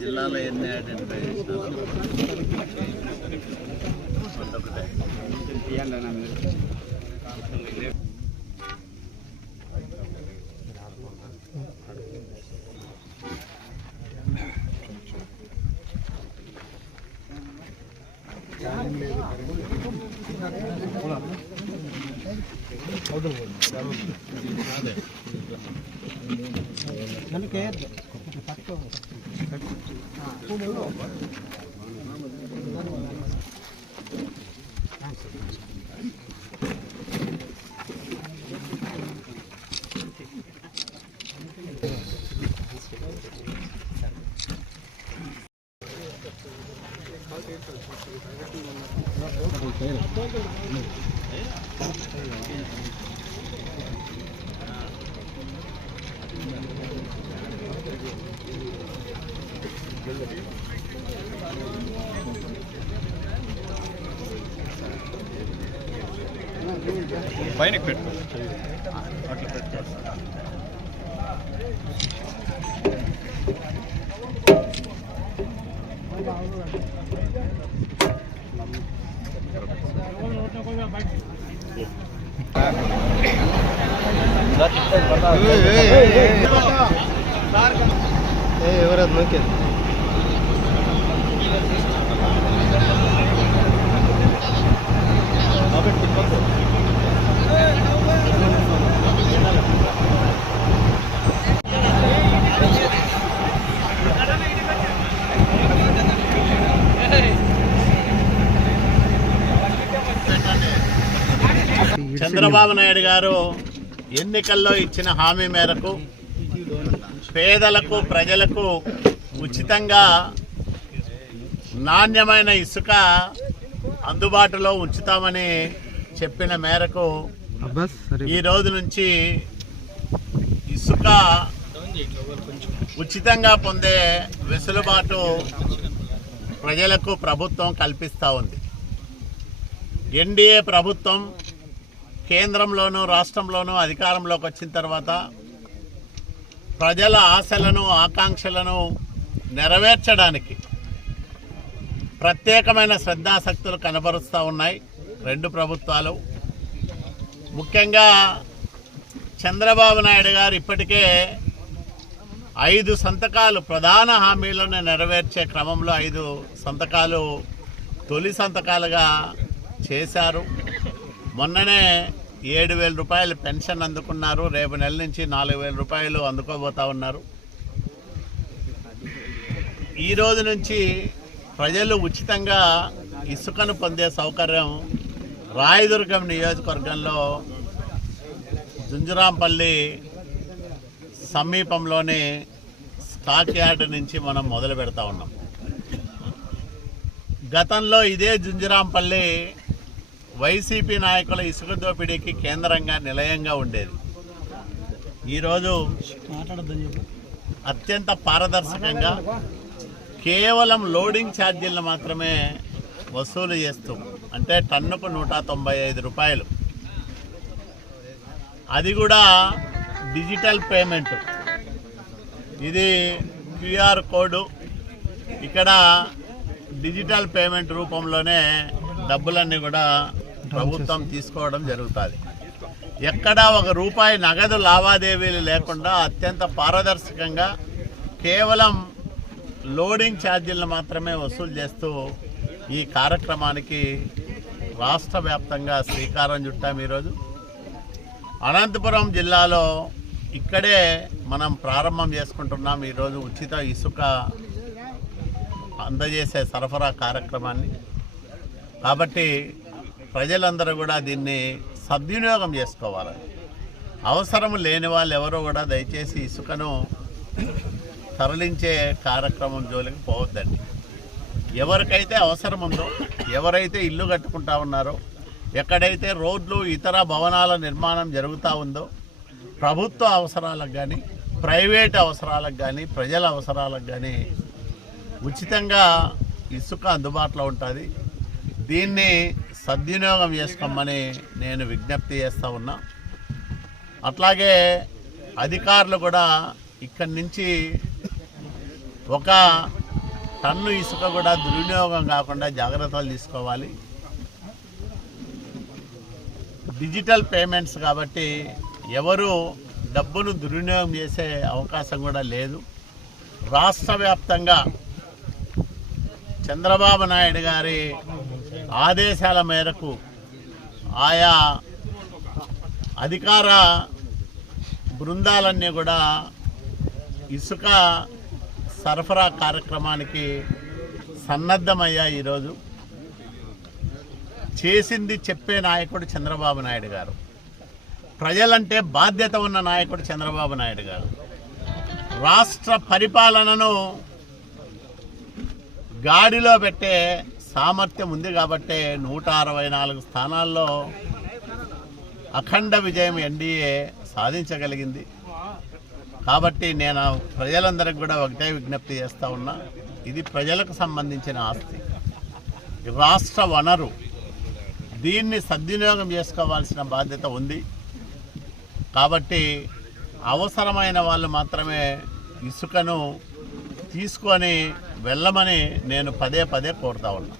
జిల్లాలో ఎన్ని ఐడెంటిఫై చేసినారు? పైన పెట్టు అట్లా పెట్టు. ఎవరది నోకే చంద్రబాబు నాయుడు గారు ఎన్నికల్లో ఇచ్చిన హామీ మేరకు పేదలకు ప్రజలకు ఉచితంగా నాణ్యమైన ఇసుక అందుబాటులో ఉంచుతామని చెప్పిన మేరకు ఈ రోజు నుంచి ఇసుక ఉచితంగా పొందే వెసులుబాటు ప్రజలకు ప్రభుత్వం కల్పిస్తూ ఉంది. ఎన్డీఏ ప్రభుత్వం కేంద్రంలోనూ రాష్ట్రంలోనూ అధికారంలోకి వచ్చిన తర్వాత ప్రజల ఆశలను ఆకాంక్షలను నెరవేర్చడానికి ప్రత్యేకమైన శ్రద్ధాశక్తులు కనబరుస్తూ ఉన్నాయి రెండు ప్రభుత్వాలు. ముఖ్యంగా చంద్రబాబు నాయుడు గారు ఇప్పటికే 5 సంతకాలు ప్రధాన హామీలను నెరవేర్చే క్రమంలో 5 సంతకాలు తొలి సంతకాలుగా చేశారు. మొన్ననే 7,000 రూపాయలు పెన్షన్ అందుకున్నారు. రేపు నెల నుంచి 4,000 రూపాయలు అందుకోబోతా ఉన్నారు. ఈ రోజు నుంచి ప్రజలు ఉచితంగా ఇసుకను పొందే సౌకర్యం రాయదుర్గం నియోజకవర్గంలో జుంజురాంపల్లి సమీపంలోని స్టాక్ యార్డ్ నుంచి మనం మొదలు పెడతా ఉన్నాం. గతంలో ఇదే జుంజురాంపల్లి వైసీపీ నాయకుల ఇసుక దోపిడీకి కేంద్రంగా నిలయంగా ఉండేది. ఈరోజు అత్యంత పారదర్శకంగా కేవలం లోడింగ్ ఛార్జీలను మాత్రమే వసూలు చేస్తూ, అంటే టన్నుకు 195 రూపాయలు, అది కూడా డిజిటల్ పేమెంట్. ఇది QR కోడ్, ఇక్కడ డిజిటల్ పేమెంట్ రూపంలోనే డబ్బులన్నీ కూడా ప్రభుత్వం తీసుకోవడం జరుగుతుంది. ఎక్కడా ₹1 నగదు లావాదేవీలు లేకుండా అత్యంత పారదర్శకంగా కేవలం లోడింగ్ ఛార్జీలను మాత్రమే వసూలు చేస్తూ ఈ కార్యక్రమానికి రాష్ట్ర వ్యాప్తంగా శ్రీకారం చుట్టాం. ఈరోజు అనంతపురం జిల్లాలో ఇక్కడే మనం ప్రారంభం చేసుకుంటున్నాం ఈరోజు ఉచిత ఇసుక అందజేసే సరఫరా కార్యక్రమాన్ని. కాబట్టి ప్రజలందరూ కూడా దీన్ని సద్వినియోగం చేసుకోవాలి. అవసరం లేని వాళ్ళు ఎవరో కూడా దయచేసి ఇసుకను తరలించే కార్యక్రమం జోలికి పోవద్దండి. ఎవరికైతే అవసరం ఉందో, ఎవరైతే ఇల్లు కట్టుకుంటా ఉన్నారో, ఎక్కడైతే రోడ్లు ఇతర భవనాల నిర్మాణం జరుగుతూ ఉందో, ప్రభుత్వ అవసరాలకు కానీ ప్రైవేట్ అవసరాలకు కానీ ప్రజల అవసరాలకు కానీ ఉచితంగా ఇసుక అందుబాటులో ఉంటుంది. దీన్ని సద్వినియోగం చేసుకోమని నేను విజ్ఞప్తి చేస్తూ ఉన్నా. అట్లాగే అధికారులు కూడా ఇక్కడి నుంచి ఒక టన్ను ఇసుక కూడా దుర్వినియోగం కాకుండా జాగ్రత్తలు తీసుకోవాలి. డిజిటల్ పేమెంట్స్ కాబట్టి ఎవరు డబ్బును దుర్వినియోగం చేసే అవకాశం కూడా లేదు. రాష్ట్ర వ్యాప్తంగా చంద్రబాబు నాయుడు గారి ఆదేశాల మేరకు ఆయా అధికార బృందాలన్నీ కూడా ఇసుక సరఫరా కార్యక్రమానికి సన్నద్ధమయ్యాయి. ఈరోజు చేసింది చెప్పే నాయకుడు చంద్రబాబు నాయుడు గారు. ప్రజలంటే బాధ్యత ఉన్న నాయకుడు చంద్రబాబు నాయుడు గారు. రాష్ట్ర పరిపాలనను గాడిలో పెట్టే సామర్థ్యం ఉంది కాబట్టి 164 స్థానాల్లో అఖండ విజయం ఎన్డీఏ సాధించగలిగింది. కాబట్టి నేను ప్రజలందరికీ కూడా ఒకటే విజ్ఞప్తి చేస్తూ ఉన్నా, ఇది ప్రజలకు సంబంధించిన ఆస్తి, రాష్ట్ర వనరు, దీన్ని సద్వినియోగం చేసుకోవాల్సిన బాధ్యత ఉంది. కాబట్టి అవసరమైన వాళ్ళు మాత్రమే ఇసుకను తీసుకొని వెళ్ళమని నేను పదే పదే కోరుతా ఉన్నా.